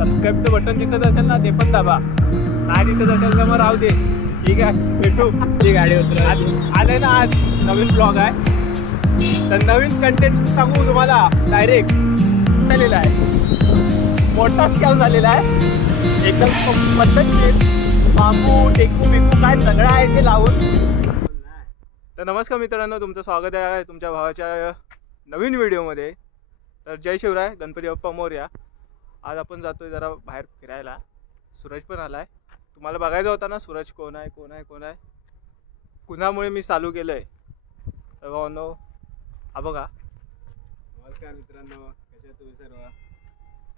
सबस्क्राईबचं button दिसत असेल ना ते पण दाबा, नाही दिसत असेल तर मग राहू दे. ठीक आहे, भेटू. ती गाडी आले ना. आज नवीन ब्लॉग आहे, तर नवीन कंटेंट सांगू तुम्हाला. डायरेक्ट झालेला आहे, मोठा स्कॅम झालेला आहे. एकदम पद्धतशीर बांबू टेकू बिकू काय सगळं आहे ते लावून. तर नमस्कार मित्रांनो, तुमचं स्वागत आहे तुमच्या भावाच्या नवीन व्हिडिओमध्ये. तर जय शिवराय, गणपती बाप्पा मोरया. आज आपण जातोय जरा बाहेर फिरायला. सूरज पण आलाय. तुम्हाला बघायचं होता ना सूरज कोण आहे कोण आहे कोण आहे. कुणामुळे मी चालू केलं आहे. तर भावनो हा बघा. नमस्कार मित्रांनो, कशा तुम्ही सर्व.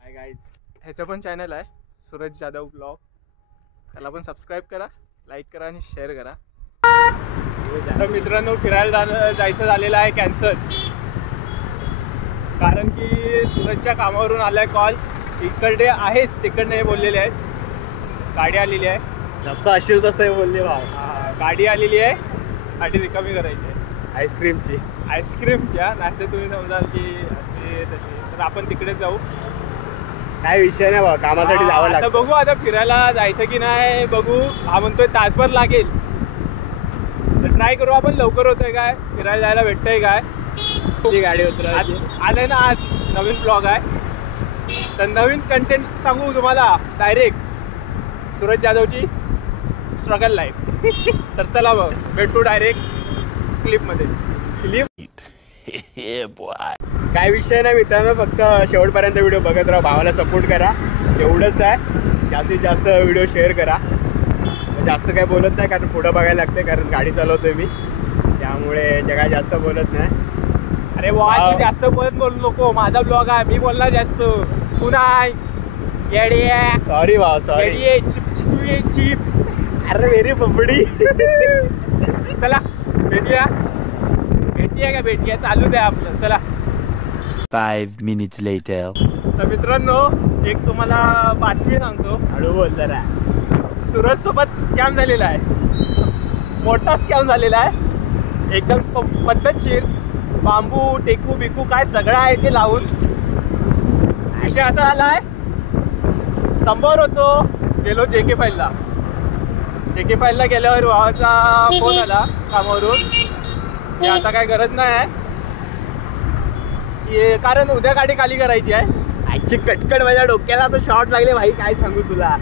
Hi guys. ह्याचं पण चॅनल आहे सूरज जाधव ब्लॉग. त्याला पण सबस्क्राईब करा, लाईक करा आणि शेअर करा. तर मित्रांनो, फिरायला जायचं झालेलं आहे कॅन्सल. कारण की सूरजच्या कामावरून आलाय कॉल. इकडे आहेच, तिकडे हे बोललेले आहेत. गाडी आलेली आहे, जसं असेल तसं हे बोलले भाव. गाडी आलेली आहे, गाडी रिकामी करायची आहे आईस्क्रीमची. आईस्क्रीमच्या. नाही तर तुम्ही समजाल की असे तसे. तर आपण तिकडेच जाऊ. काय विषय नाही भाऊ, कामासाठी जावं आता लागतं. बघू, आता फिरायला जायचं की नाही बघू. हा म्हणतोय तासभर लागेल, तर ट्राय करू आपण. लवकर होतंय काय, फिरायला जायला भेटतंय काय. ती गाडी उतरायची. आलंय ना. आज नवीन ब्लॉग आहे, तर नवीन कंटेंट सांगू तुम्हाला. डायरेक्ट सूरज जाधवची स्ट्रगल लाईफ. तर चला बघ, भेटू डायरेक्ट क्लिपमध्ये. काय विषय नाही मित्रांनो, फक्त शेवटपर्यंत व्हिडिओ बघत राहा. भावाला सपोर्ट करा, एवढंच आहे. जास्तीत जास्त व्हिडिओ शेअर करा. जास्त काय बोलत नाही, कारण पुढं बघायला लागते, कारण गाडी चालवतोय मी, त्यामुळे जगा जास्त बोलत नाही. अरे वा, जास्त बोलू नको. माझा ब्लॉग आहे, मी बोलणार जास्त. तू नाही. सॉरी भाव, सॉरी. चिप. अरे वेरी पपडी. चला भेटूया. भेटूया चालूच आहे आपलं. चला. 5 minutes later. तर मित्रांनो, एक तुम्हाला बातमी सांगतो. हळू बोल जरा. सूरज सोबत स्कॅम झालेला आहे, मोठा स्कॅम झालेला आहे. एकदम पद्धतशीर बांबू टेकू बिकू काय सगळं आहे ते लावून. विषय असा आलाय, स्तंभावर होतो, गेलो JK फाईलला. JK फाईलला गेल्यावर भावाचा फोन आला कामावरून की आता काय गरज नाही आहे, कारण उद्या गाडी खाली करायची आहे. आजची कटकट माझ्या डोक्याला तो शॉर्ट लागले भाई, काय सांगू तुला.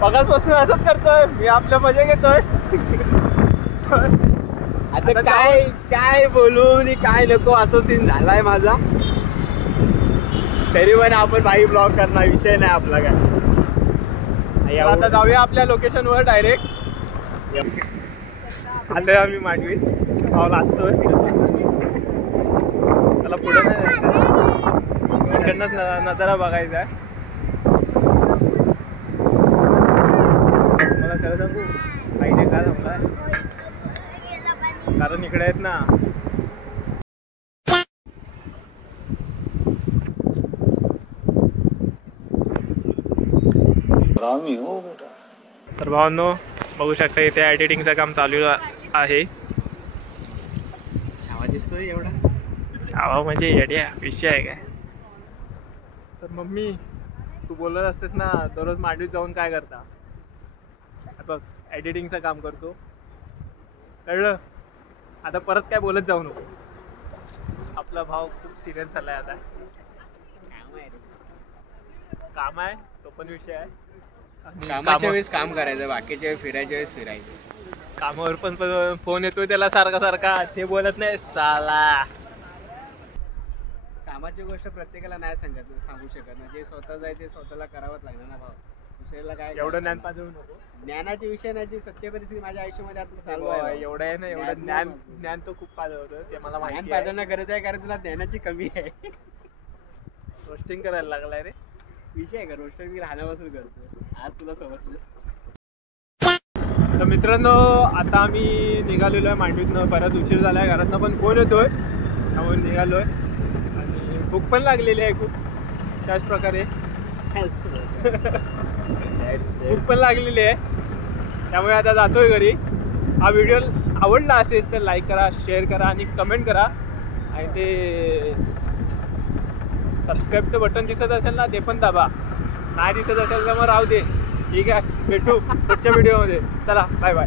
बघाचपासून असंच करतोय मी, आपल्या मजा घेतोय. आता काय काय बोलू आणि काय नको असं सीन झालाय माझा. तरी पण आपण भाई ब्लॉग करणार, विषय नाही आपला काय. आता जाऊया आपल्या लोकेशनवर डायरेक्ट. आलोय आम्ही मांडवी. पाऊल असतोय त्याला, पुढे नाही इकडनंच नजारा बघायचा आहे. मला खरं सांगू, पाहिजे का थांबलाय, कारण इकडे आहेत ना. तर भावांनो, बघू शकता इथे एडिटिंगचं काम चालू आहे. छावा दिसतोय एवढा. छावा म्हणजे येड्या विषय आहे काय. तर मम्मी, तू बोलत असतेस ना दररोज मांडवीत जाऊन काय करता. बघ, एडिटिंगचं काम करतो, कळलं. आता परत काय बोलत जाऊ नको. आपला भाव खूप सिरियस झालाय आता. काम आहे तो पण विषय आहे. कामाच्या वेळेस काम करायचं, बाकीच्या वेळेस फिरायच्या वेळेस फिरायचं. कामावर पण फोन येतोय त्याला सारखा सारखा, ते बोलत नाही साला. कामाची गोष्ट प्रत्येकाला नाही सांगू शकत ना. जे स्वतःच आहे ते स्वतःला करावंच लागणार ना भाव. दुसऱ्याला काय एवढं ज्ञान पाजवू नको. ज्ञानाचे विषय नाही, जी सत्य परिस्थिती माझ्या आयुष्यामध्ये आता चालू आहे. एवढं आहे ना, एवढं ज्ञान तो खूप पाजवतं, ते मला माहिती आहे. ज्ञान पाजवणं गरज आहे, कारण तुला ज्ञानाची कमी आहे. रोस्टिंग करायला लागलाय रे. विषय आहे का रोस्टर, मी राहण्यापासून करतो. आज तुला समजलं. तर मित्रांनो, आता आम्ही निघालेलो आहे मांडवीतनं. बराच उशीर झाला आहे, घरातनं पण फोन येतोय, त्यामुळे निघालो आहे. आणि भूक पण लागलेली आहे खूप त्याच प्रकारे. भूक पण लागलेली आहे, त्यामुळे आता जातोय घरी. हा व्हिडिओ आवडला असेल तर लाईक करा, शेअर करा आणि कमेंट करा. आणि ते सबस्क्राईबचं बटन दिसत असेल ना ते पण दाबा. नाही दिसत असेल तर मग राहू दे. ठीक आहे, भेटू पुढच्या व्हिडिओमध्ये. चला बाय बाय.